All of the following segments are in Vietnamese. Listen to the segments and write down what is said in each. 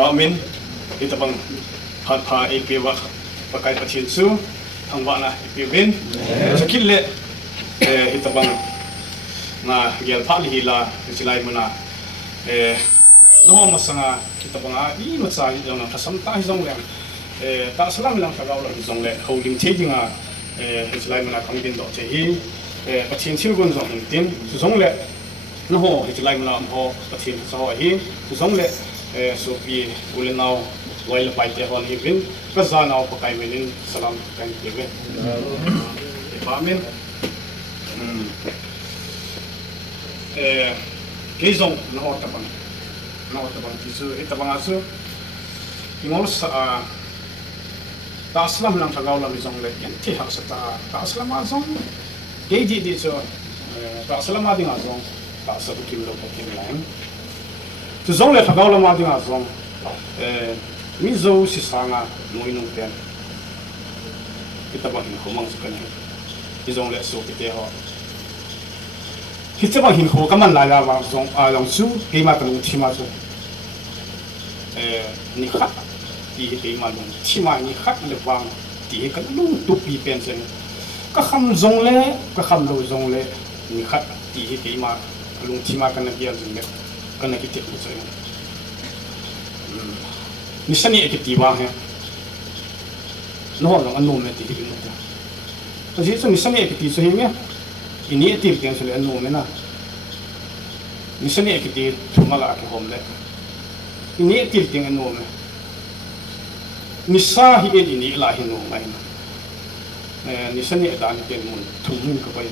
pamin ita bang pha ipiwa pakai pachin su thangwa na ipibin sakille ita bang na gel pha li la silai muna no masanga ita bang I matsa hi jong na thasam ta hi jong le ta salam lang ka gaw la jong le holding chejinga silai muna kangdin do che hi pachin sil gun jong tin jong le no ho silai muna ho pachin so hi jong le so pi ulenau while by the one even Kazana pakai menin salam kan kebe pamin gezong no taban kisu itabang asu ingol sa ta aslam lang tagaw lang izong le yan ti hak sa ta aslam azong geji di so ta aslam ading azong ta sa kim lo kim lang tu zong le tagaw lang ading azong mizo si sanga noi nung ten kita bahin khomang sukan izong le so kite ho kita bahin kho kaman la la wa zong a long su ke ma kan thima su ni khat ti ke ma long thima ni khat le wang ti kan lu tu pi pen sen ka kham zong le ka kham lo zong le ni khat ti ke ma lung thima kan na bia zong le kan na kite ku sai nisani ekitiba hai no no anu me ti hi no ta ji so nisani ekiti so hi me ini etir tiang so le anu me na nisani ekiti thumala ke hom le ini etir tiang anu me nisa hi ini la hi no mai na nisani da ni ten mun thumun ka pai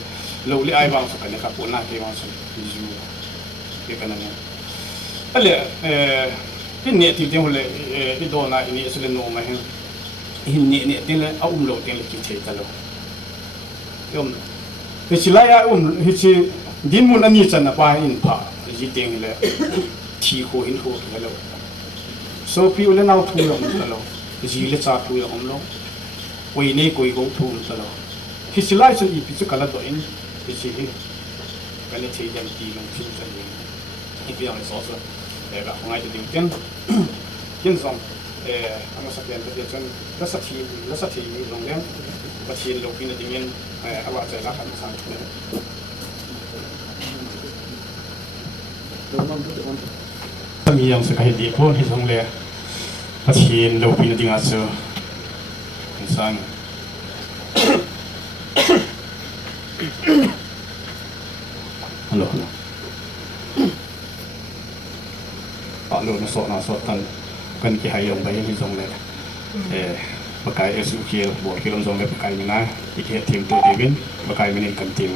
lo le ai bang so ka ne ka pona ke bang so ju ke kana ne ale ini tiang hole itu na ini sudah normal hen ini tiang le lo tiang le kita kalau yom hisilaya hisi dimun ani cana pa in pa jadi tiang le tiho hin ho kalau so pi ule nau tu yom kalau jadi le cak tu yom lo koi ne koi go tu kalau hisilaya so ipi tu kalau tu in hisi kalau cai jam tiang cing cai ipi yang sosa ba ngai de ding kin song anga sakyan de chen la sathi long lem ba chin lo pin de ding awa cha la kan sang mi yang se kai di ko hi song le ba chin lo pin de ding a so sang hello lo na so kan ki hayong bay hi jong le bakai SUK bo kilom jong le bakai mina iki team to devin bakai minin kan team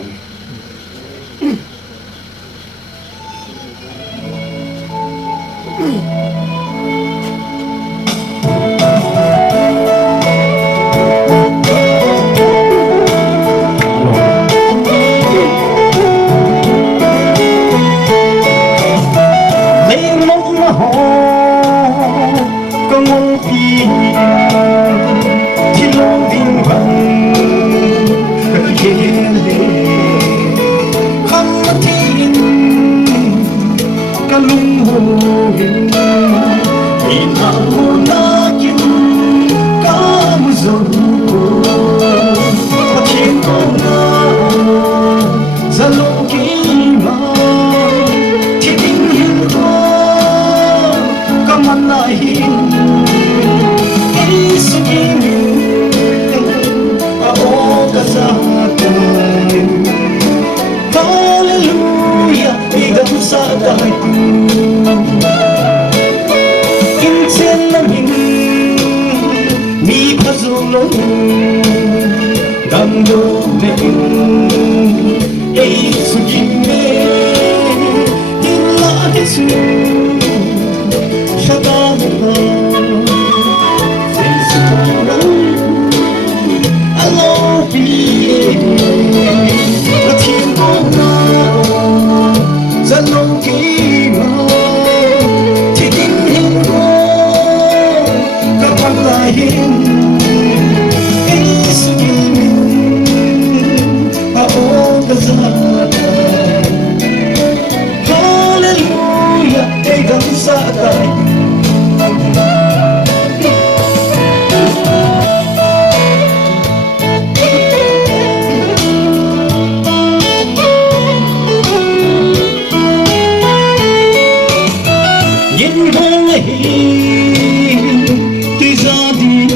tuy ra đi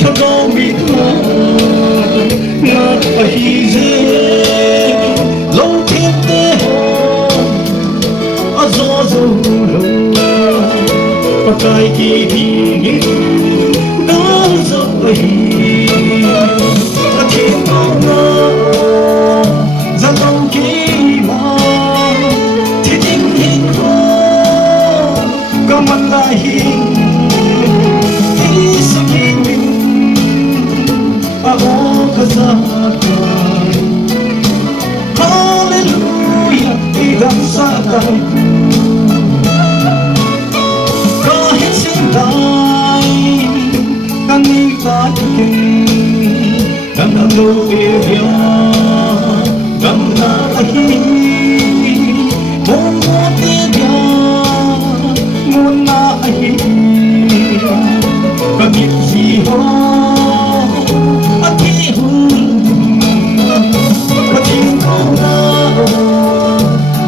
cho có bị thương ngã phải dễ lâu thiên tế ở gió dầu lâu và cái kỳ đi đó rồi và thiên cao ngờ ra lòng kỳ mà thì tình hình có mặt lại hình ý sự kỳ mình ô cơ gia tài Hallelujah ý đam sa tài có hết sinh tài càng nghĩ ta kinh đam đam lâu yêu yêu đam na hi muốn tiếc muốn na hi có biết gì không anh thì hùng có thiên không nào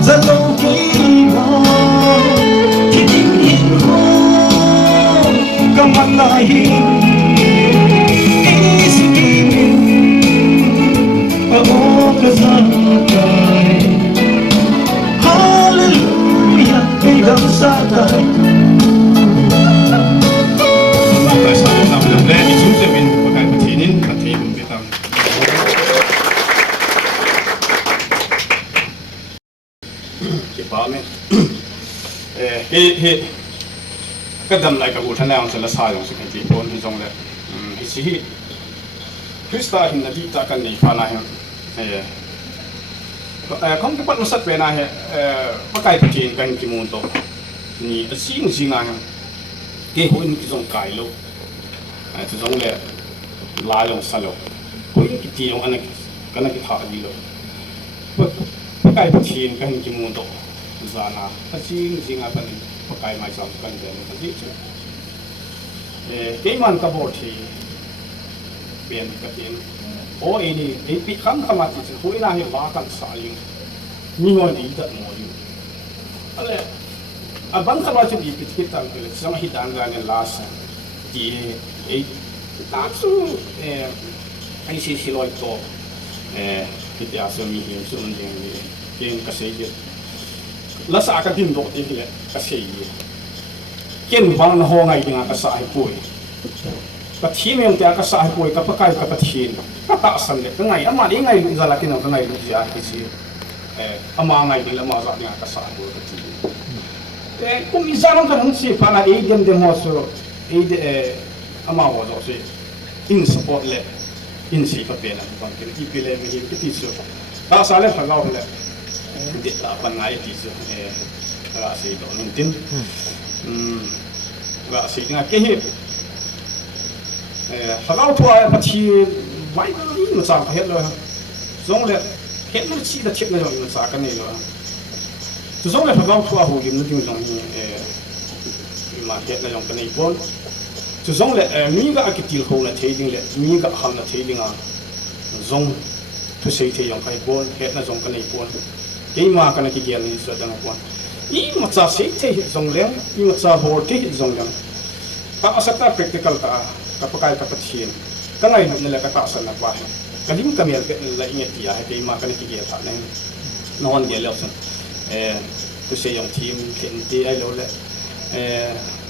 rất lâu kỳ vọng thì tình hình không có mặt lại ý sự kỳ mình ô cơ gia tài Hallelujah ý đam sa tài cái đầm lại cái vụ thanh nào sẽ là sai rồi sẽ cái gì bốn thì trong đấy thì chỉ Krista hình là đi ta cần này pha này không cái bắt nó sát về này có cái phát triển cái gì muốn tổ ni xin xin này cái hội cái trong cái luôn thì trong đấy lai lòng sao luôn hội cái gì lòng anh cái này cái thằng gì luôn có cái phát triển cái gì muốn tổ ra na xin xin apa ni pakai macam kan jadi begitu keman kabur thì biar katin oh ini kan kamat itu hui nahi bahkan saling ni ngoi di tak ngoi ale abang kalau jadi kita kalau sama hitam gan las di taksu ai si loi to kita asal ni susun yang kasih la sa ka din do ti le ka sei ken bang na ho ngai dinga ka sa ai pui ka thi mem ta ka sa ai pui ka pa kai ka pa thi ka ta san le ka ngai ama ni ngai za la kin ka ngai lu ja ki si ama ngai di la ma za dinga ka sa ai pui ka thi kum i za ron ka nang si pa na e dem dem ho so ama ho zo si in support le in si ka pe na ba ki ki pe le mi ki ti so ta sa le fa ga ho le di apa ngai di so rasa itu mungkin rasa ini kehip kalau tua pasti baik ini macam apa het loh zong le het lu chi da chek na zong macam kan ni loh zong le kalau tua hu lim nu ting zong ni ma het na zong kan ni pun zong le mi ga akitil ho na thei ding le mi ga ham na thei ding a zong tu sei thei yong kai pun het na zong kan ni pun cái mà cái này cái gì này sẽ đang quan, ý mà cha sĩ thì dòng leng, ý mà cha bor thì dòng leng, các asata practical các pakai các thiền, cái này nó là các ta sản lập bài, cái lim cái miệng cái là nghe thì cái mà cái này cái gì thằng này, nó hoàn toàn là tôi sẽ dùng team thiền thì ai lâu lệ,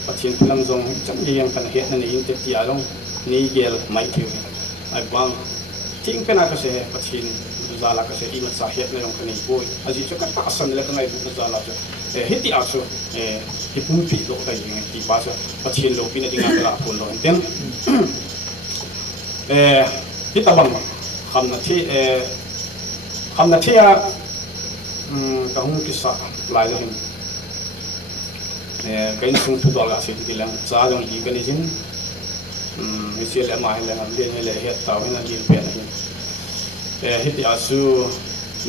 phát triển năng dòng chẳng gì yang cái này hiện nay những cái long, ní gel máy thiêu, ai bang, tiếng cái nào cái sẽ phát triển zala kasi imat sa hiat na yung kanay boy azi so katasan nila kanay na zala so hiti aso hipumpi do kay yung tiba so patien lo pinatinga kala pun lo enten hitabang kham na thia kahung kisa lai lo hin kain sung thu dol ga si dilang sa jong i kanijin misil ma hele ham den hele het taw hin din pe na hin hiti asu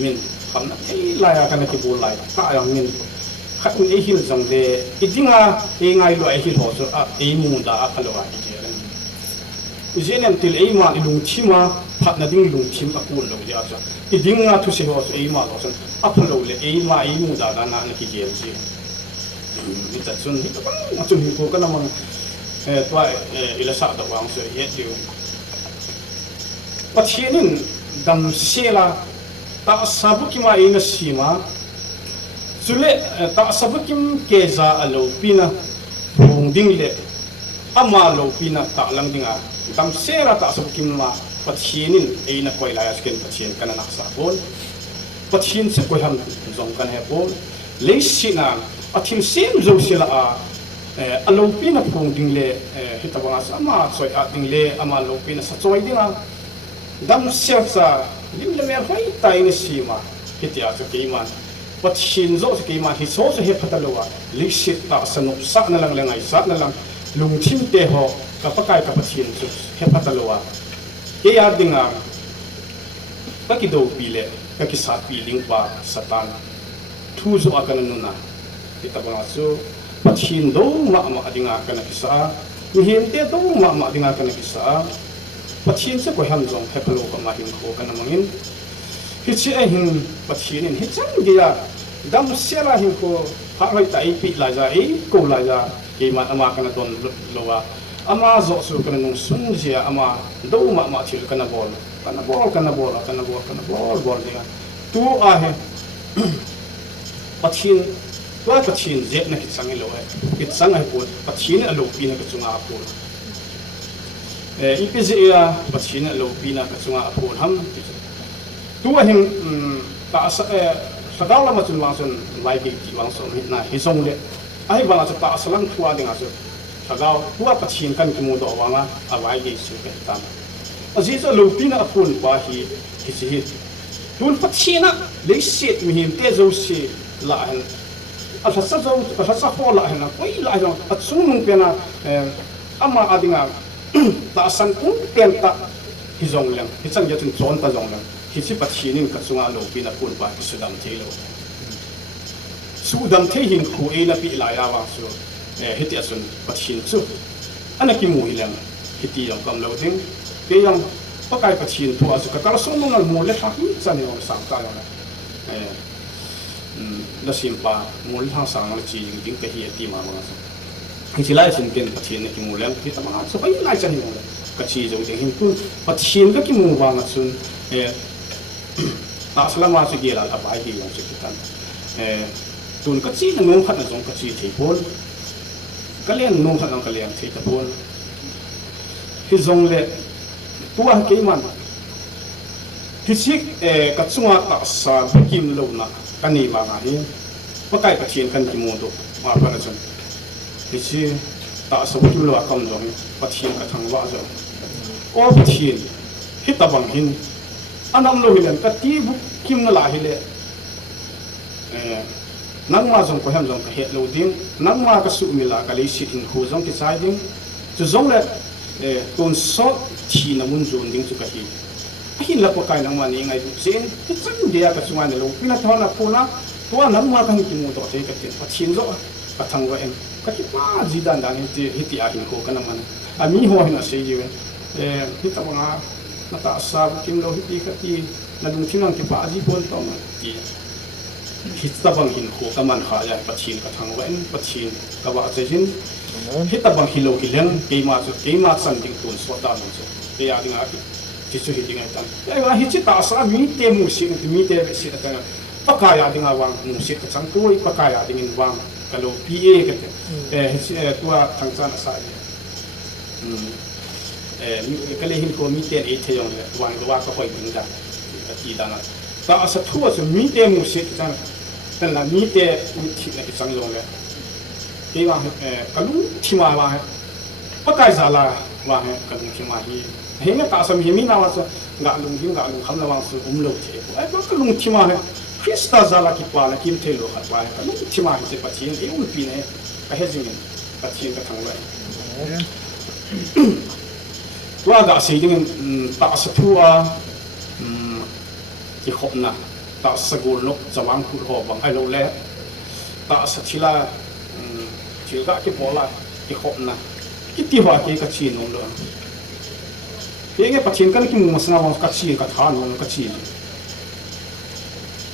min kham na thei la ka na ki bul lai ta yang min khat min e hil jong de idinga e ngai lo e hil ho so a e mu da a khalo a ki je jenem til e ma ilung thima phat na ding lung thim a kun lo ja cha idinga thu se ho so e ma lo san a phalo le e ma e mu da da na ki je ji ni ta chun ni ka chun hi ko kana mang toy ila sa da wang se ye tiu pathianin dam sela ta sabuki ma ina sima sule ta sabukim keza alo pina bung ding le ama lo pina ta lang dinga dam sera ta sabukim ma pathianin ina koi la sken pathian kana nak sa bol pathian se koi ham zong kan he bol le sina athil sim zo sila a alo pina bung ding le hitawanga sama soi a ding le ama lo pina sa choi dinga dam sel sa lim le mer hai tai ni sima hitia chu keiman pathin zo chu keiman hi so he phatalowa lishit ta sanup sa na lang lengai sa na lang lungthim te ho ka pakai ka pathin chu he phatalowa ke ya dinga pakido pile ka ki sa pi ding pa satan thu zo akana nuna kita bang asu pathin do ma dinga kana kisa ni hin te do ma dinga kana kisa pathin se ko ham jong heplo ka ma hin ko kana mangin hi chi a hin pathin in hi chang dia dam sera hin ko ha lai tai pi la ja ko la ja ke ma ama kana don lowa ama zo su kana nung sun sia ama do ma thil kana bol dia tu a he pathin tua pathin je na ki changi lo he ki changa ko pathin a lo pi na ka chunga ko IPZA pathin a lo pi na ka chunga ko ham tu a hin ta sadala ma chun wangson vai ki wangson na hi song le ai bala cha ta salang thua dinga so sagao tua pathin kan ki mu do wanga a vai ki su ke tam aziz a lo pi na phun pa hi hi tun pathina le set mi him te zo si la han a sa zo a sa ho la han koi la jo a chung pena ama adinga ta san kung pen ta hi zong lang hi chang ya chun chon ta zong lang hi si pathinin ka chunga lo pi na phun pa ki sudam the lo sudam the hin khu e na pi la ya wa so hi ti asun pathin chu ana ki mu hilang hi ti yong kam lo ding ke yang pakai pathin tu asu ka kala song ngal mo le tha hi chan yo sang ta yo la simpa mo le tha sang la chi ding te hi ti ma ma hi chi lai sin ken pathin ki mu le ki ta ma so ai lai chan yo ka chi zo ding hin tu pathin ka ki mu wa nga sun ta salama se ge la ta bai hi yang se kitan tun ka chi na ngom khat na zong ka chi thei pol ka len ngom khat na ka len thei ta pol hi zong le tua ke man tisik ka chunga ta sa kim lo na kani ma nga hi pakai pathin kan ki mo do ma pa na chon tisi ta sa kim lo akam do pathin ka thang wa zo o pathin hi ta bang hin anam lo hilen ka ti bu kim na la hi le nang ma jong ko hem jong ka he lo ding nang ma ka su mi la ka le si in khu jong ki sai ding chu jong le ton so thi na mun zon ding chu ka hi hin la ko kai nang ma ni ngai du sin ti chang dia ka chunga ne lo pina thona phuna to nang ma kan ki mu to te ka ti pathin zo ka thang wa en ka ti pa ji dan dan ti hi ti a hin ko kana man a mi ho hin a se ji hi ta ma na ta sa kim lo hi ti ka ti na dung thinang ki pa ji pon to ma ti hi ta bang hin ko ka man kha ya pathin ka thang wa en pathin ka wa che jin hi ta bang hilo hileng ke ma chan ding tun so da no so ke ya ding a ti chu hi ding ai tan ai hi chi ta sa mi te mu si mi te si ta ka pa ya ding a wang mu si ka chang ko pa ka ya ding in wang ka lo pa ka te hi chi tua thang chan sa ka le hin ko mi te e the yong wang wa ka hoi ding da ti da na ta sa thua so mi te mu si ka tan la mi te mi chi na ki chang yong le ke wa kalung thima wa pakai zala wa kalung thima hi he na ta sam hi mi na wa sa ga lung kham na wa su lo che ai ba kalung thima he krista zala ki pa na kim the lo khat wa kalung thima hi se pathin e ul pi ne ka he jing pathin ka thang lai wa ga se ding ta sa thua ki khop na ta sa gol lok zawang khu ho bang ai lo le ta sa thila chịu gã cái bỏ lại cái khổ na cái tiêu hóa cái chi nó nữa cái nghe phát triển cái mù mà sao cái chi cái thà nó cái chi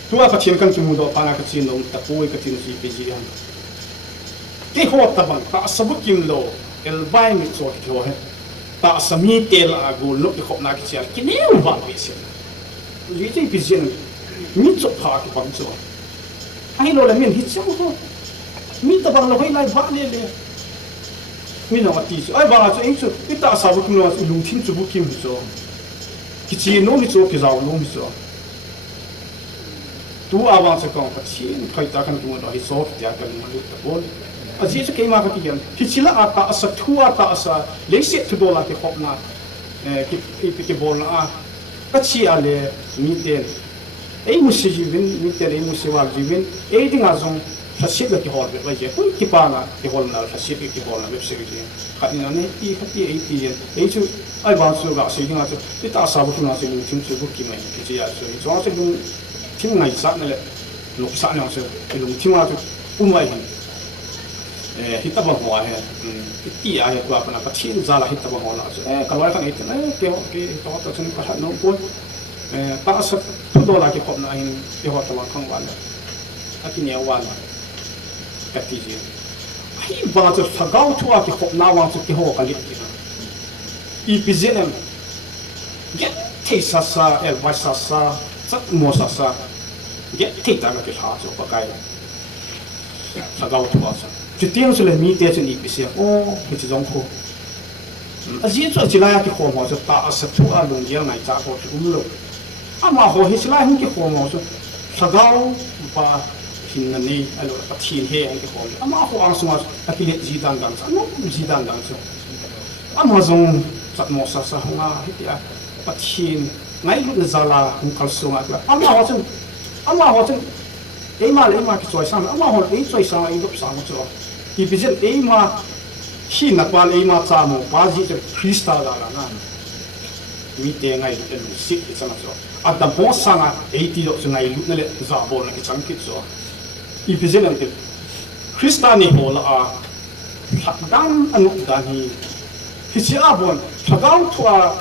tua phát triển cái mù đó pa na cái chi nó tập bôi cái chi gì cái gì cái họ ta bằng ta sabu kim lo el vai mi cho ki ho he ta sami tel a gol lo ki khop na ki chia ki ne wa bi se yi ji bi jin mi cho pha ki bang cho ai lo la min hi chang ho mi ta bang lo hoi lai ba le le mi no ati so ai ba cho in so ita sabu kim lo lung tin chu bu kim so ki chi no mi cho ki zao no mi so tu avance con patient kai ta kan tu no hi so ki ta kan mo ta bol a ji che ke ma ka ki yan ki chila ata asa tu ata asa le se tu do la ke khop na ki bol na ka chi ale mi te ei mu si ji vin mi te ei mu si wa ji vin ei ding a zong sa se ki hol be ba je ku ki pa na ki hol na sa se ki hol na be se ki ka ni na ne ti ka ti ei ti yen ei chu ai ba su ga se ding a chu ta sa bu na se ni tim chu ku ki mai ki ji ya so so se ding tim ngai sa na le lục sa na se ki lung tim a tu mai hita ba hoa he ti a he kwa pana pathin zala hita ba hoa na kalwai kan it na ke to chen ka ha no po ta sa tu do la ke khop na hin ke ho ta wa khang wan a ki ne wan ka ti ji ai ba zo sa gao tu a ke khop na wa chu ke ho ka lit ki i pi zenem get te sa sa el vai sa sa mo sa get te ta ka ke ha so pa kai sa gao tu a sa chỉ tiếng số là mi tiền trên ít bị xe ô cái chỉ giống cô à diễn cho chỉ là cái hồ mỏ cho ta sẽ thu à lùng giang này trả hồ thì luôn à mà hồ hết chỉ là những cái hồ mỏ cho sao gạo và hình này này à rồi bắt thiên hệ cái hồ à mà hồ ăn xong à cái gì đang sao nó gì đang sao à mà dùng chặt mỏ sa không à hết tiệt bắt thiên ngay lúc giờ là không có xong à mà hồ chân ấy mà cái chơi sang à mà hồ ấy chơi sang ấy lúc sang một chỗ thì bây giờ ấy mà khi nạp vào ấy mà cha mồ ba gì cho Christa là na mi te ngay cái lúc xịt cái sao rồi à ta bỏ sang à ấy thì lúc ngay lúc này giả bộ là cái chẳng kịp rồi thì bây giờ là cái Christa này hồ là à thật đáng anh cũng đáng thì chỉ à bọn thật đáng thua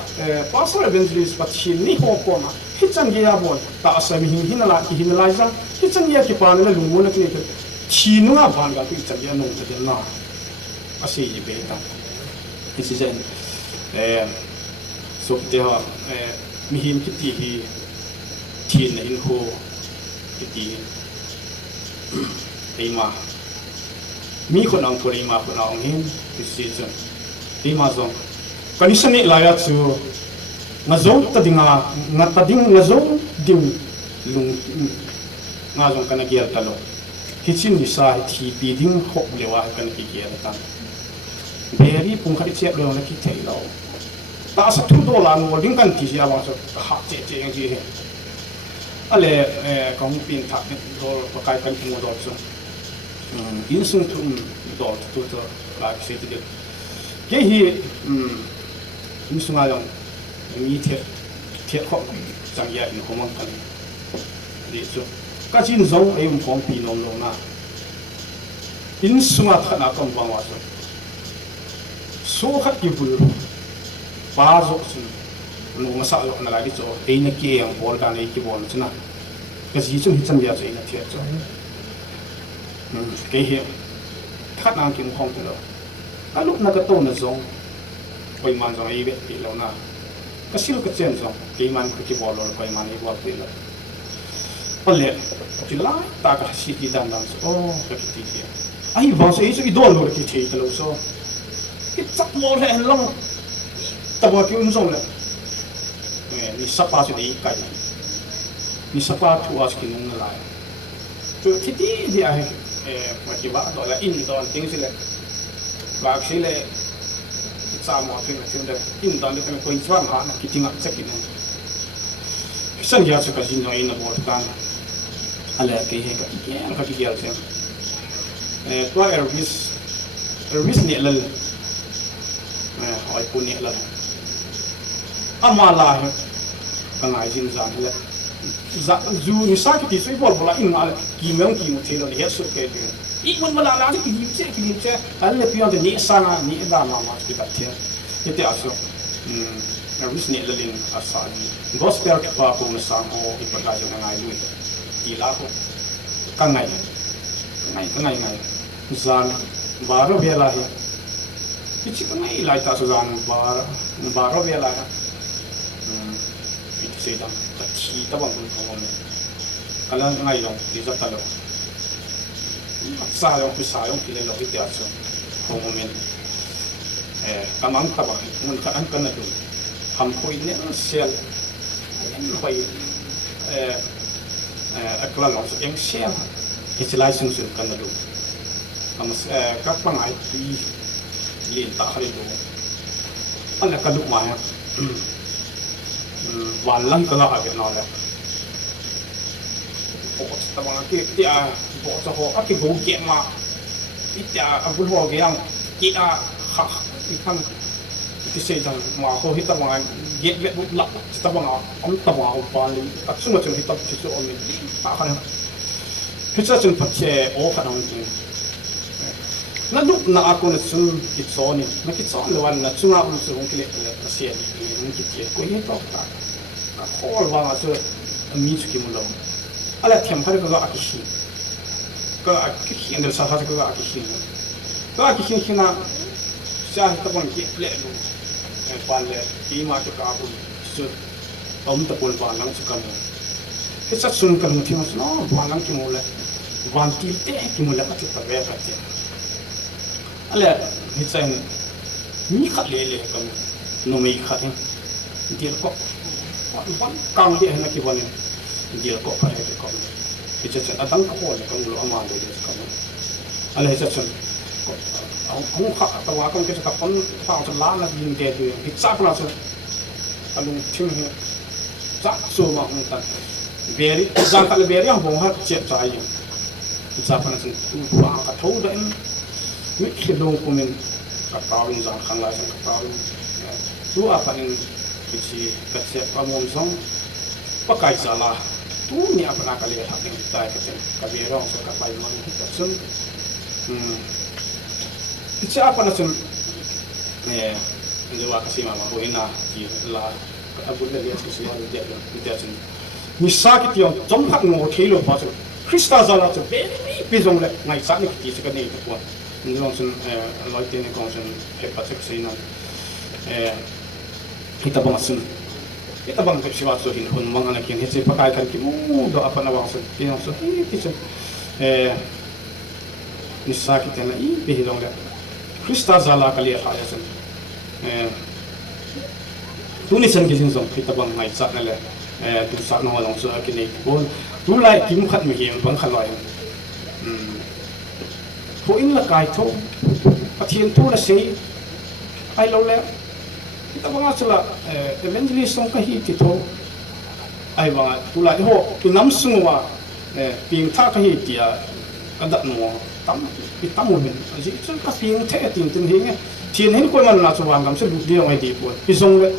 pastor evangelist bắt xin này hồ con à thì chẳng gì à bọn ta sẽ mình hình lại ra thì chẳng gì cái bàn là lùng muốn cái này chỉ nó bàn cái chẳng gì nó cái nào à gì vậy ta thì chỉ là số cái họ mình cái gì thì thiên là in hồ cái gì ấy mà miคนเอาตัวเองมาคนเอาเห็นที่สิ่งที่มาส่งกันนี่สนิทหลายอ่ะจู่งาส่งตัดดิ่งงาตัดดิ่งงาส่งดิ่งลุงงาส่งกันนักเรียนตลอดที่ชิ้นที่สายที่ปีดิ่งหกเดียวกันนักเรียนตั้งเบรีปุ่งขัดเชียบเรื่องนักเรียนเราแต่สักทุกตัวละงูดิ่งกันที่เชียบว่าจะหักเจ๊ยังจีอะไรของปีนถักตัวประกายกันที่งูดอกส่งอินสุนทุ่มดอกตัวลายเสียทีเดียวเกี่ยอินสุนอะไรมีเทียบของจังยาอินของมันกันดีสุดก็จินซงไอ้ของปีนลงนะอินสุนอะไรขนาดต้องวางว่าสุดสู้ขัดยิ่งบุรุษป้าสุดสุดลูกมาสั่งลูกนั่นแหละที่สุดไอ้นักเกี่ยงบอลกันไอ้กี่บอลใช่ไหมก็จินซุ่มจังยาจะไอ้นักเทียบcái hiệu khát năng kiếm không được cái lúc nào cái tôn là giống quay màn giống ấy vậy thì lâu na cái siêu cái chuyện giống cái màn cái bò rồi quay màn ấy qua bên là có lẽ chỉ là ta cái gì thì đang ô cái gì vậy ai vào sẽ cái đồn rồi cái gì lâu số cái chắc mồ này lắm ta bảo cái giống này ni sapa sẽ đi cái ni sapa thua cái nông lại rồi thì đi ai mà chỉ bảo đó là in đòn tiếng gì này và cái này sao mà cái này in đòn thì cái coi choáng hả cái tiếng ngắt chắc cái này sân nhà sẽ có gì nói in là bộ tan ala cái cái gì xem qua Elvis nhẹ lần hỏi cô nhẹ lần mà là cái này gì dạng là dù như sao cái suy bol bola in mal ki mong ki một thế rồi hết suốt cái điều ít muốn mà là cái gì chứ anh là bây giờ nhẹ sang nhẹ đam mà cái đặc thế như thế à số Elvis nhẹ lên asal gospel cái pa cũng sang ho cái bậc đại chúng ngay lui đi lá ho cái ngày zan baro bela hi kichi ko nai lai ta so jan baro bela ha it se dam ta chi ta bang ko mo me kala ngai long di sa ta lo sa yo ku sa yo ki le lo ki ta so ko mo me kamang ta ba mun ka an kan na du ham ko ne sel en hoi akla lo so eng sel ki lai sung sun kan na du kamas các bang ai ti liên ta hari do ala ka du ma ya walang ka la ga na la o ta bang ki ti a bo sa ho a ki go ge ma ti ta a bu ho ge yang ki a kha ki kan ki se dang ma ho hi ta bang ge le bu la ta bang am ta bang ho pa li ta su ma chu hi ta chu su o mi ta kha na ki sa chung pa che o ka nang ni na lúc na ako na sun kitsoni na kitsoni wan na chunga su hong kile na sia ni ki tie ko hi to ta ka khol wa ma su mi chu ki mu lo ala thiam khare ko a ki shi ko a ki shi ndel sa ko a ki shi ko a ki shi na sa ta bon ki ple lu pan le ki ma to ka bu su om ta pol ba lang su ka mo ke sa sun ka mu thi ma no ba lang ki mu le van ti te ki mu la ka ti ta ve ka ti ala hi chen mi khat le le kam no mi khat dir ko wan kang de na ki wan dir ko ka he ko hi chen adang ko le kam lo ama de kam ala hi chen ko ang kha ta wa kam ke ka pon fa ta la na din de de hi cha na so alung thing he cha so ma ang ta beri jang ka le beri ang bong ha che cha yi cha pa na chen wa ka thau da mi khi dong ko min ka tawin jang khang la sang ka tawin tu apa in kichi ka che pa mom song pa kai cha la tu ni apa na ka le ha ding ta ka chen ka be rong so ka pai man ka sun kichi apa na sun ni wa ka si ma ma ho ina ki la ka abu le le si ha de de chen ni sa ki ti on jom phak ngo thelo pa chu krista za la chu be bi jong le ngai sa ni ki chi ka ni ko ni long sun like ni kong sun he patek sei na kita bang sun kita bang pepsi wa so hin hun mang ana kin he se pakai kan ki mu do apa na bang sun ki so ki sun ni sa ki tena I be hi long le krista zala ka le ha ya sun tu ni san ki sin song kita bang ngai sa na le tu sa na long so ki ni bon tu lai kim khat mi hi bang khaloi phụ in là cài thô, và thiền tu là gì, ai lâu lẽ, kita bang asal evangelist song kahi ti thô, ai bang tu lại ho, tu nắm sung wa, pieng tha kahi ti à, cái đặt mua tắm, cái tắm một mình, chỉ cho cái pieng thế tiền tiền hiền nghe, thiền hết coi mình là cho hoàn làm sẽ lụt đi ngoài đi buồn, cái song lẽ,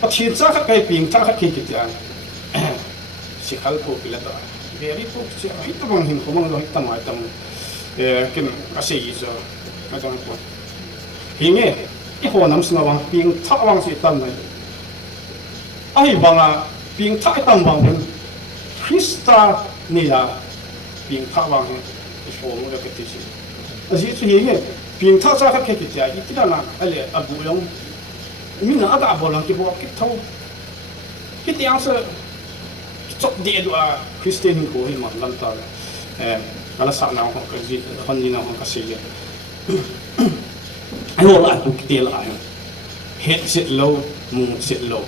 và thiền cha cái pieng tha cái kia ti à, chỉ khal po pila ta, very po chỉ hết bang hin ko mang lo hết tam ai tam kin ase yi so ka jang ko hinge I ho nam sna wang ping tha wang si tam nai ai banga ping tha tam wang ben krista ni la ping tha wang he ho mo le ke ti si asi chu hinge ping tha cha ka ke ti ja I ti da na ale abu yong mi na ada bo lang ki bo ki thau ki ti ang se chok de do a christian ko hi ma lam ta kalau saat nak orang kerja, orang ni nak orang kasih. Ayo lah aku kita lah. Head sit low, moon sit low.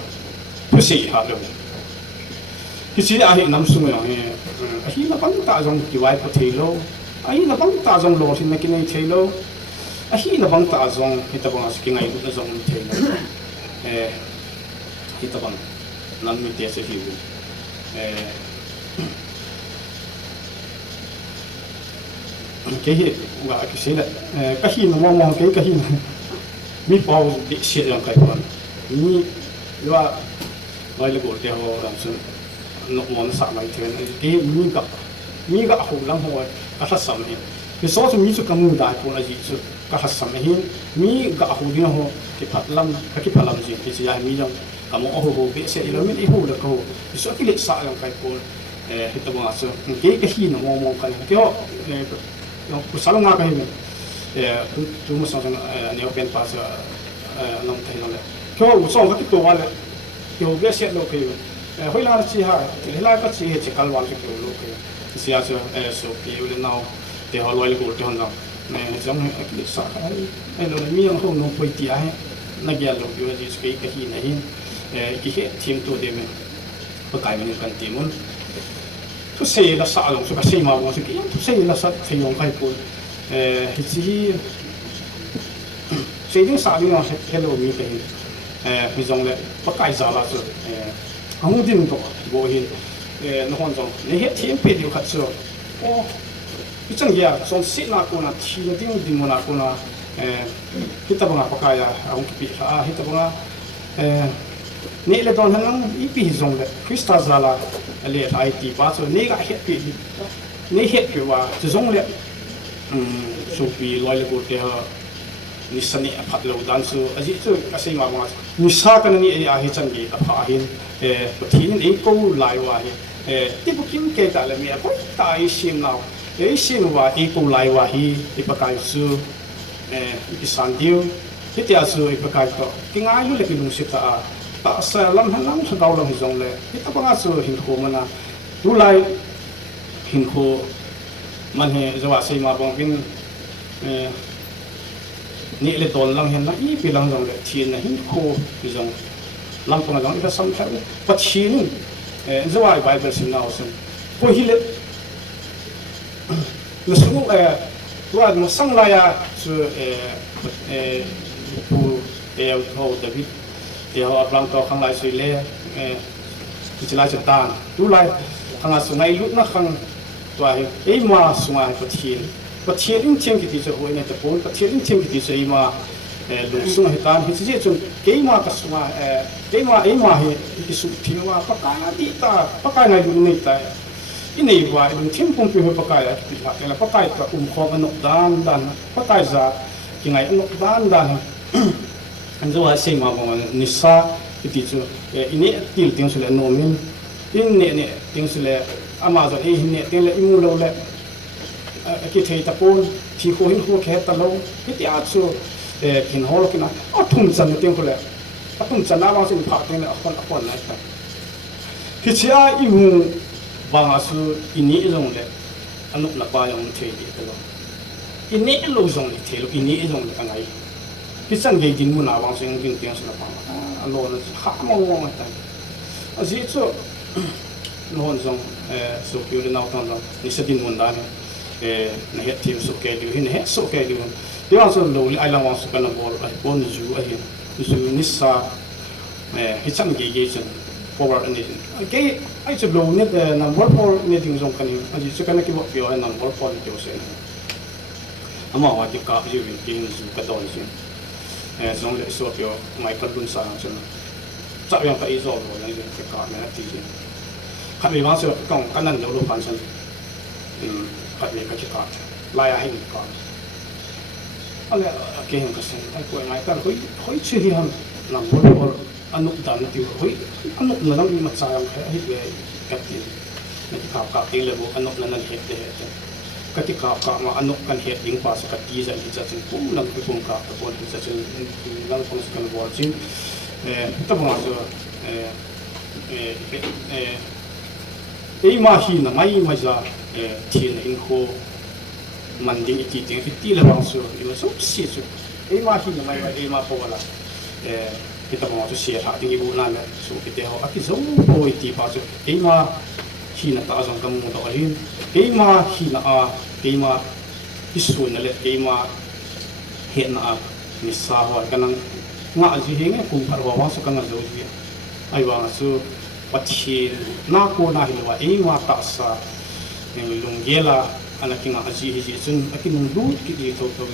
Persi halo. Kisi ahi nam sungai yang ahi nak bang tak jong kiwai potelo. Ahi nak bang tak jong lo sin nak kini telo. Ahi nak bang tak jong kita bang asik ngai itu jong telo. Kita bang nan mi tiasa hiu. Cái gì gọi cái gì là cái gì mà mong cái gì mi bao bị xịt trong cái phần mi là gọi là gỗ theo làm sự nó món sẵn này thì cái mi gặp hùng lắm thôi cái thật sầm này cái số thì mi cho cái mùi đại cũng là gì chứ cái thật sầm này mi gặp hùng đi thôi cái phát lâm gì thì chỉ là mi trong cái món hồ bị xịt là mi đi hồ được hồ cái số cái lịch sạ trong cái phần kita bahas cái gì nó mong cái họ cái salah ngah kahi tu mo sang ne open pass nom thai lo le kyo u song ka ki to wa le kyo ge set lo ke hoi la chi ha le la ka chi he che kal wan ke lo ke sia so so ke u le now te ho loi le ko te hon jang ne jang he ki sa ai lo mi yang ho no poi ti a he na ge lo yo ji ke ka hi na hi ki he team to de me ko kai me kan ti mun tu sei la sa long so ka sei ma mo so ki tu sei la sa thei yong kai ko hi chi sei ding sa ding no hello mi ke mi jong le pa kai za la so ang din to bo hin no hon jong ne he team pe dio khat so o pi chang ya son si na ko na thi na ding mo na ko na kita banga pa kaya ang ki pi a hita banga ni le don hanang I pi jong le krista za la le ai ti pa so ne ga he pi ne he pi wa jong le so pi loi le ko te ha ni sani aphat lo dan so aji chu ka sei ma ma ni sa kan ni a hi chang gi ka pha hin pathin in ko lai wa hi ti bu kim ke ta le mi a ko ta I sim now sim wa I ko lai wa hi I pa kai su I san dio ti tia su I pa kai to ki ngai lu le ki lu si ta ta sa lam han lam sa dau lo hi jong le ti ta pa nga su hin ko ma na lu lai hin ko man he zawa sei ma bong bin ni le don lang hen na I pi lang jong le thien na hin ko hi jong lam pa lang ita sam tha pa thin zawa bible sim na osem ko hi le no su wa no sang la ya su pu ho david te ho aplang to khang lai sui le ki chila chatan tu lai khang su ngai lut na khang tua hi ma su ma pa thin in chen ki ti so ho ne te pon pa thin in chen ki ti so I ma lu su hi tan hi chi chun ke ma ka su ma hi ki su thi wa pa ka ti ta pa ka nai lu nei ta ini wa in tim pum pi pa ka ya ki la ke la pa ka ta kho ka no dan pa ka za ki ngai no dan an zo ha sei ma bong ni sa ki ti chu ini til ting su le no min in ne ting su le ama zo hi ne ting le imu lo le ki thei ta pon thi ko hin ko khe ta lo ki ti a chu kin hol ki na a thum chan ting ko le a thum chan na wa sin pha ting le a kon na ta ki chia imu bang asu ini long le anu na pa yong thei di ta lo ini lo zong le thei lo ini zong le ka ngai ki chan ge din mu na wang sing ding tiang sa pa a lo na ha mo mo ta a ji chu non zong so ki le na ta lo ni sa din mun da ne na he team so ke di hin he so ke di di wang so lo le ai lang wang so ka na bol ai bon ju a hin ju ni sa hi chan ge ge chen forward and ke ai chu lo ne number 4 ne ding zong kan ni a ji chu kan ki bo pyo ai number 4 ni pyo se ama wa ti ka ju win king ju ka don sin zong le so pyo mai ka bun sa chen cha yang ka I zo lo ne ke ka ne ti ji kha mi wang so kong kan nan lo pan san kha mi ka ki ka la ya hin ka ale ke hin ka sen ai ko mai kan hoi chi hi han number 4 anu dan ti hoi anu na lang ma cha yang hi be ka ti na ti ka ti le bo anu na nan he te ka ti ka ma anu kan he ding pa sa ka ti za ni cha chen pum lang pi pum ka ko ti cha chen lang pong kan bo chin ta bo zo ma hi na mai ma za thi na in ko man ding ti ting ti le bang su I so si su ma hi na mai ma po la kita mau tu share hati ibu nana so kita ho aki zo boy ti pa so ma hi na ta zong kamu do hin ma hi na a ma isu na le ma he na a ni sa ho kanang nga ji he nge kum par wa so kang zo ji ai wa so pathi na ko na hi wa ma ta sa ni lunggela ana kinga aji hi ji chun aki nung du ki di to to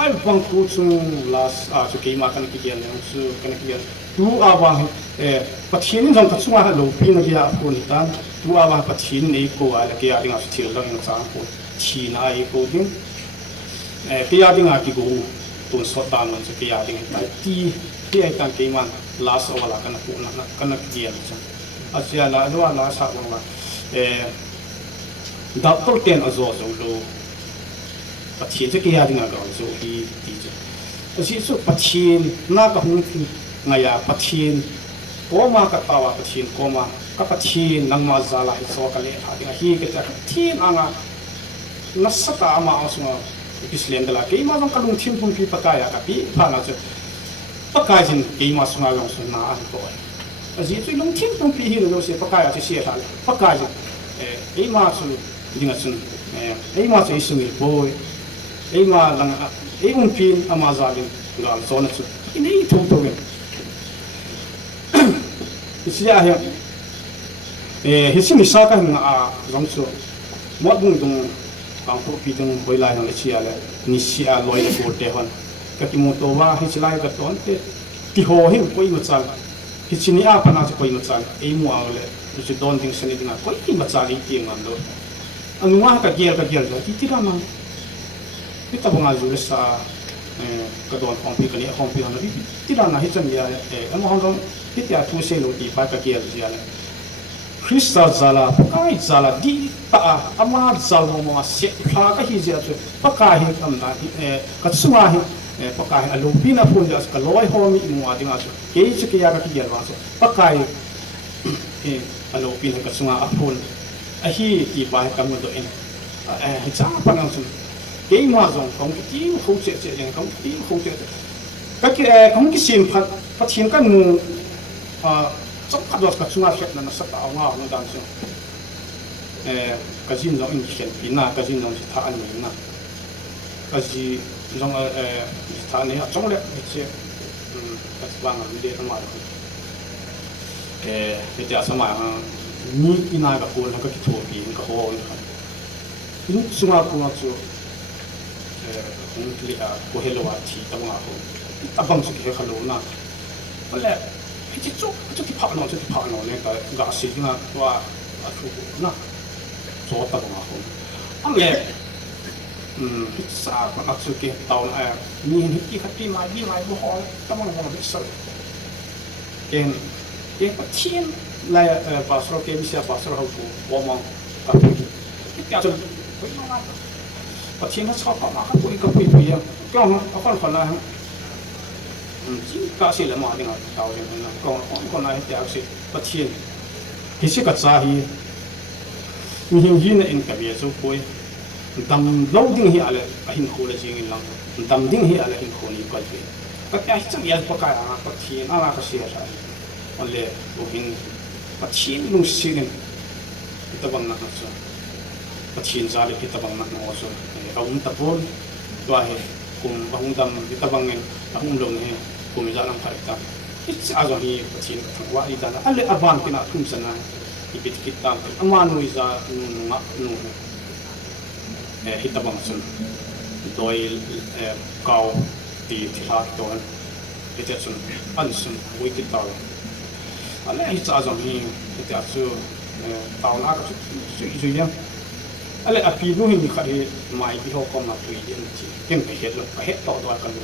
ai bang ku chung las a chu ke ma kan ki gen ne su kan ki gen tu a bang pathin jong ka chunga ha lo pi na ya ko ni tan tu a bang pathin nei ko ala ke ya ding a su thil lang cha ko thi na ai ko ding ke ya ding a ki go tun so tan man chu ke ya ding ta ti ai tan ke man las o wala kan ku na kan ki gen cha a sia la lo la sa ko ma da tol ten a zo zo lo ปัจเจียนจะกี่ยาดิ่งก็จะฮีดีจ้ะแต่ที่สุดปัจเจียนน่าก็หุ่นไงอะปัจเจียนก็มากับตาวปัจเจียนก็มากับปัจเจียนนั่งมาซาลาฮิโซกันเลยหาดิ่งฮีก็จะที่อ่างนัสตามาเอาสมกิสเลนเดล่าเกี่ยมาต้องกระดุมทีมพุ่งปีปากายกับปีผ่านอาจจะปากายจินเกี่ยมาสงาลงสุนนาอันโตแต่ที่สุดลงทีมพุ่งปีฮีโร่เสียปากายอาจจะเสียทันปากายจินเกี่ยมาสุดิ่งสุนเกี่ยมาจะอิสุนิบอยเกี่ยมาลังเกี่ยมปีนอามาซาลินกาลโซนัสุอินี่ทุ่งตัวเองเสียเหรอฮิสิมิสากันลงสุหมดบุญตรงบางพวกพี่ต้องไปไล่ทางเชียร์เลยนิสิอาลอยเลยโกรธเดวันก็ที่มุตโตว่าฮิสิไล่ก็ตอนที่หัวหิ้งก็ยิ่งมาจันฮิสินี่อาปนาจะก็ยิ่งมาจันมัวเลยรู้สึกโดนทิ้งสนิทนะก็ยิ่งมาจันอีกทีงั้นเลยอันนู้นว่าก็เกี่ยวเลยที่นั่นมั้งที่ตะบงอาจุเลสก็โดนของพี่กันนี่ของพี่คนนั้นที่นั่นนะฮิจันเนี่ยอันนู้นเราที่ที่อาทุเซโลตีไปก็เกี่ยวเลยคริสต์ซาลาปกายซาลาดีตาอามาซาลโมมาเสกพาก็ฮิเจ้าตัวปกายอันนั้นก็สมาฮิปกายอารมณ์พินาพูนจะสกัลอยหอมีมัวดิ่งอาสุเกี่ยจะเกี่ยก็เกี่ยวว่าสุปกายอารมณ์พินาก็สมาอพูนฮีที่ไปกำมือตัวเองฮิจ้าปนังสุเกี่ยมาจงคงที่คงเจ็ยังคงที่คงเจ็ก็คือคงที่สิ่งพัดเทียนกันงูสักพักเราก็ช่วยเช็ดนั่นสักเอาง่ามันดังเชียวก็จินเราอินเขียนปีน่าก็จินเราที่ท่าอันนี้น่ะก็จินเราท่านี้จงเล็กเชี่ยก็วางวิดีโอมาวิดีโอสมัยนี่อินากับคนแล้วก็คิดถูกปีนก็โอ้ยครับนี่สุนัขกูมาจู่คงที่กูเฮโลวัตที่ตั้งมาคนตั้งบังสุดที่เขารู้น่ะมันแหละที่จุดที่ผ่านเนี่ยก็กาศินะว่าถูกนะโซ่ตั้งมาคนอันแรกพิซซ่าก็อัดสุกี้ตอนมีฮิตที่ขัดปีใหม่บุหรี่ตั้งมาพิซซ่าเก่งปัจเจียนเลยภาษาเก่งมิเซียภาษาเขาพูดว่ามังกับพูดที่จะคุยมาปัจเจียนเขาชอบมากคุยอ่ะก็เอาคนละจริงก็สิละมาดิ่งอ่ะเอาอย่างนั้นก็คนละที่เอาสิปัจเจียนที่สิกัดซาฮีมีหินอินกับเยซูคุยดำเราดิ่งฮีอะไรหินคู่เลยจริงๆลังดำดิ่งฮีอะไรหินคู่นี้ก็ดีก็แค่จังยันปากายปัจเจียนอะไรก็เสียใช่อันเล่บุหินปัจเจียนลุงสิเงินที่ตะบังนักนะจ๊ะปัจเจียนจารีที่ตะบังนักนะว่าจ๊ะเอาตะปูนตัวเหกุมบางดำที่ตะบังเงินบางลงเนี่ยกุมจะนั่งขายตามที่อาจจะมีปัจเจียนทั้งว่าอีด้านอะไรอาบานเป็นอาทุ่มสนาที่ปิดกิจตามอามานุอิจานุงะนุที่ตะบังซุนโดยเกาตีที่ลาตัวนั้นที่จะซุนอันซุนวิกิตาอะไรที่จะอาจจะมีที่จะซุตาวนักสุดยังอะไรอภินุหินขัดไม่พิหกมาปุยยันจียังไปเหตุเลยไปเหตุต่อตัวกันดู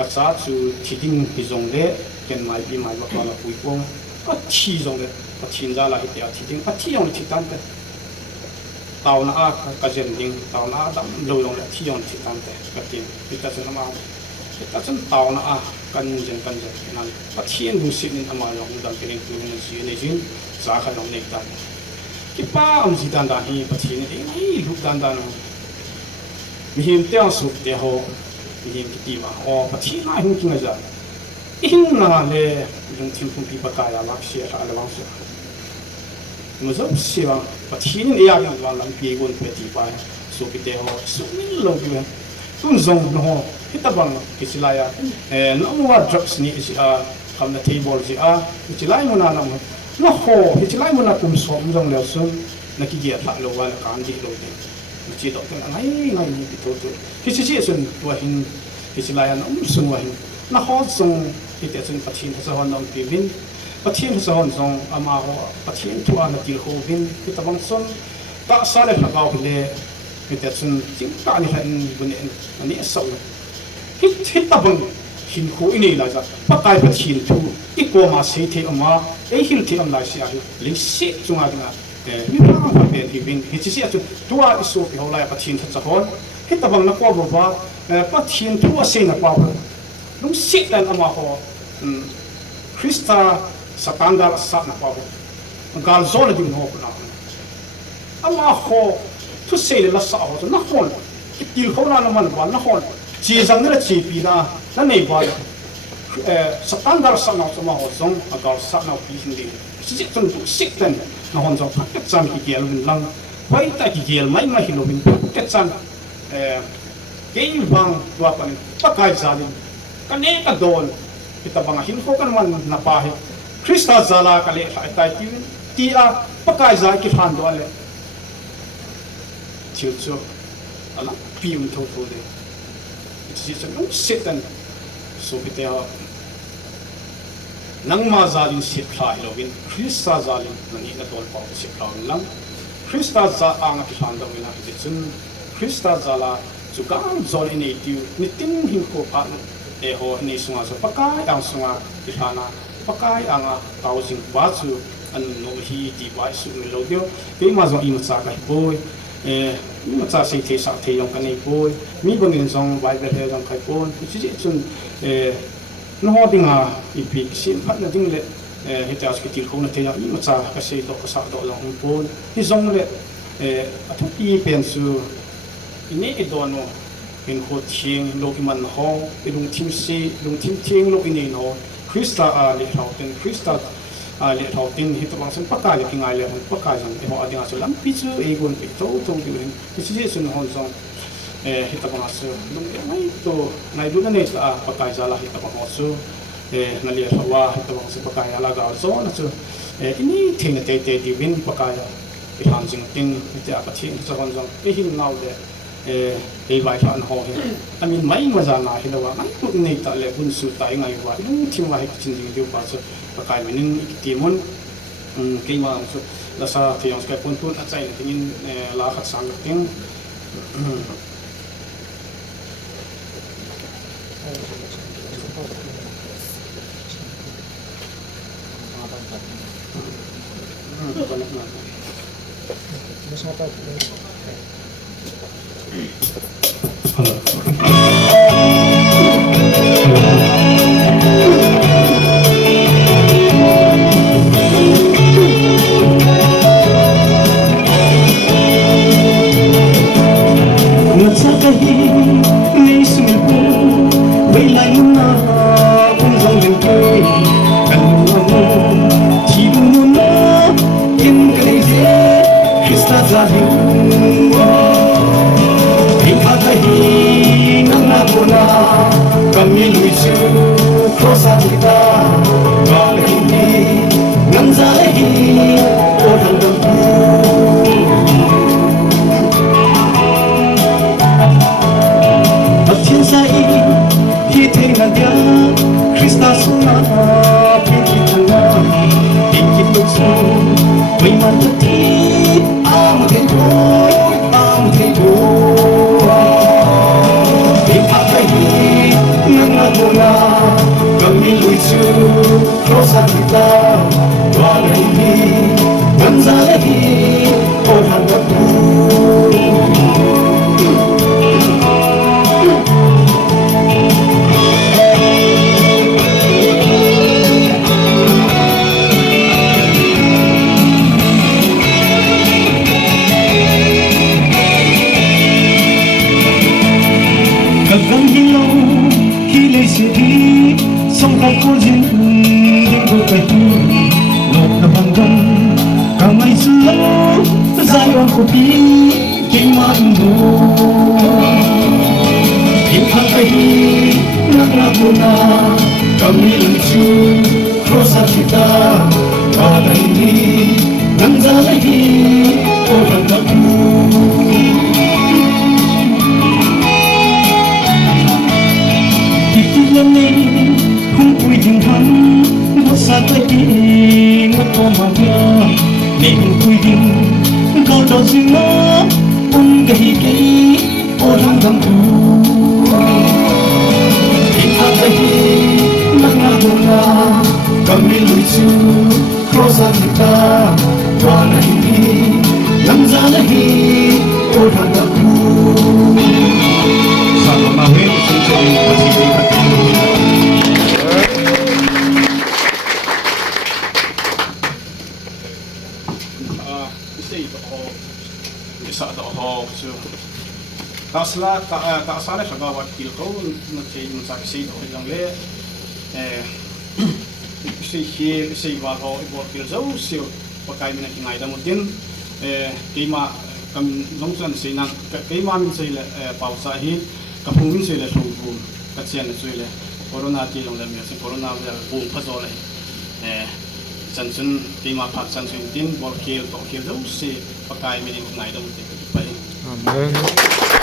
ก็ซาสุที่ดิ้งที่จงเล่ยังไม่พิไม่บอกว่าปุยปงก็ที่จงเล่ก็ที่จะละที่ที่ดิ้งก็ที่ยังที่ตั้งแต่ตาวนักก็เจนดิ้งตาวนักดำดูจงเล่ที่ยังที่ตั้งแต่ก็ที่ที่จะซุนมาที่จะซุนตาวนักกันเจนนั่นก็ที่ยังดูสิ่งนั้นมาอย่างดังเป็นตัวนี้สิ่งนี้จริงสาขาตรงนี้กันที่ป้าอมจีดันดาฮีปัจจัยนี้ไม่ลุกดันดานมีหินเตี้ยสุดเดียวมีหินที่ว่าอ๋อปัจจัยน่าหินจริงจ้ะหินน่ะเลยยังทิ้งพุ่งปีปากายาลักเสียอะไรบ้างสิมันจะเสียปัจจัยนี้อย่างวันหลังปีกุนเปตีไปสุดเดียวสุดนี่ลงอยู่ตุ้นซงนะฮะที่ตะบังกิจลายน้ำว่าดรักส์นี่สิคำนั้นที่บอลสิกิจลายมันอะไรมั้งน่าโหที่จะไล่มันนักกุมสมจงแล้วซึ่งนักเกียรติละโลวันการดีโลดีมันจีดอกกันไงนี่ที่ตัวที่จะเชื่อซึ่งว่าหินที่จะไล่อันซึ่งว่าหินน่าโหซึ่งที่จะซึ่งปัจจัยที่จะหันน้องปีวินปัจจัยที่จะหันส่งอามาโหปัจจัยตัวนักที่โหวินที่ตะบังส่งตาสาเลนักเอาไปเลยที่จะซึ่งจริงการนี่เห็นบนนี้อันนี้ส่งที่ตะบังหินคู่อินี่ละจ้ะปากกายปัจจัยทูอีกว่ามาเสียที่อามาหินที่อันไหนเสียลิสิจุงอาดินะมีพลังความเป็นที่วิ่งที่เสียจุดตัวอิสุพิโอลายปัจจัยที่จะหัน hít tập bằng nó qua bờ bắt thiên thua sen là bao đúng xịt lên ama ho Christa Satan đã sát là bao gal zo là điểm ho na ama ho thu sen là sao ho nó hon cái tiêu không là mình bán nó hon chỉ rằng nó chỉ vì nó này bao Satan đã sát nào sama ho zong gal sát nào pi hindi xịt chân tu xịt lên nó hon zo phát chân cái kia luôn lăng vậy ta cái kia mấy mà hiểu mình phát chân cái vang tua pan pakai zalin kan e ka don kita bang hin ko kan man na pa he Krista zala ka le sai tai ti a pakai za ki phan do le chiu chu ala pium tho tho de chi chu no setan so kita nang ma zalin sit khai lovin Krista zalin nani na dol pa sit khai lang Krista za anga ki phan do ina ti chun Krista zala Sugang zol ini tiu nitin hingko pa ho ni sunga so pakai ang sunga ihana pakai anga tausing basu an no hi ti bai su mi lo dio ke ma zo im cha ka boy mi cha sei the sa the yong ka nei boy mi bangin zong bai be he jong kai pon chi chi chun no ho dinga i pi sin phat na ding le he ta ski ti ko na te ya mi cha ka sei do ka sa do long pon hi zong le athu pi pen su ini idono in ho thieng lo iman ho ilung tim si lung tim thieng lo ini no Krista a le thautin Krista a le thautin hi to bang san paka le kingai le hon paka jang e ho adinga so lam pi chu e gon pi to din chi chi sun hon song hi to bang so lung mai to nai du na ne sa paka jala hi to bang so na le thawa hi to bang so paka ya la ga so na chu ini thing na te di win paka ya i han jing tin te a pa thing so hon song e hin nau de vai phan ho he amin mai ma za na hi lawa mai put nei ta le bun su tai ngai wa lu thim wa he chin ding diu pa so pa kai min ti mon ke ma so la sa thi yong ska pun pun a chai tin la khat sang ting Hãy subscribe cho kênh Ghiền Mì Gõ để không bỏ lỡ những video hấp dẫn la ta sa le thanga wat kil ko na che mun sa sei do lang le sei hi sei wa ho ibor kil zo sil pakai mina ki ngai da mutin keima kam long san sei na keima min sei le Paocha hi ka phung min sei le so bu ka chen le sei le corona ti long le mi se corona le bu pha zo le chan chun keima phak chan chun tin bor kil to kil zo sei pakai mina ki ngai da mutin pai Amen.